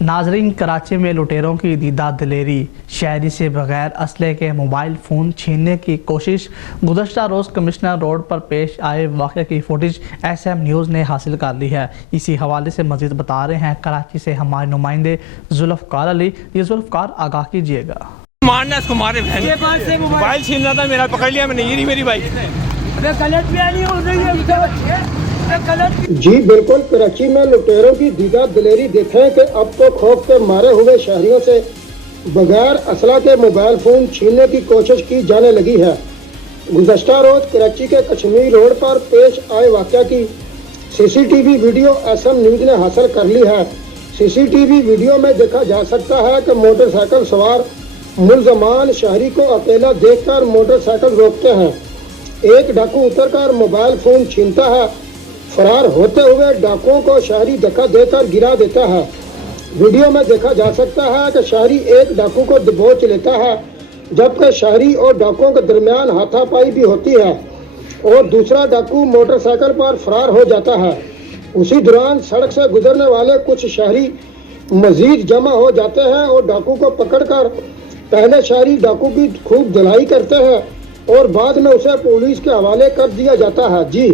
ناظرین، کراچی میں لٹیروں کی دیدہ دلیری، شہری سے بغیر اسلحے کے موبائل فون چھیننے کی کوشش۔ گزشتہ روز کمشنر روڈ پر پیش آئے واقعے کی فوٹیج ایس ایم نیوز نے حاصل کر لی ہے۔ اسی حوالے سے مزید بتا رہے ہیں کراچی سے ہمارے نمائندے ذوالفقار علی۔ یہ ذوالفقار، آگاہ کیجیے گا۔ مارنا اس کو، مارے موبائل چھین رہا تھا میرا، پکڑ لیا میں نے، یہ نہیں میری بائک۔ جی بالکل، کراچی میں لٹیروں کی دیدہ دلیری دیکھیں کہ اب تو خوف کے مارے ہوئے شہریوں سے بغیر اسلحہ کے موبائل فون چھیننے کی کوشش کی جانے لگی ہے۔ گزشتہ روز کراچی کے کشمیر روڈ پر پیش آئے واقعہ کی C C T V video S M News نے حاصل کر لی ہے۔ سی سی ٹی وی ویڈیو میں دیکھا جا سکتا ہے کہ موٹر سائیکل سوار ملزمان شہری کو اکیلا دیکھ کر موٹر سائیکل روکتے ہیں۔ ایک ڈاکو اتر کر موبائل فون چھینتا ہے۔ فرار ہوتے ہوئے ڈاکوؤں کو شہری دھکا دے کر گرا دیتا ہے۔ ویڈیو میں دیکھا جا سکتا ہے کہ شہری ایک ڈاکو کو دبوچ لیتا ہے، جبکہ شہری اور ڈاکوؤں کے درمیان ہاتھا پائی بھی ہوتی ہے اور دوسرا ڈاکو موٹر سائیکل پر فرار ہو جاتا ہے۔ اسی دوران سڑک سے گزرنے والے کچھ شہری مزید جمع ہو جاتے ہیں اور ڈاکو کو پکڑ کر پہلے شہری ڈاکو کی خوب دھلائی کرتے ہیں اور بعد میں اسے پولیس کے حوالے کر دیا جاتا ہے۔ جی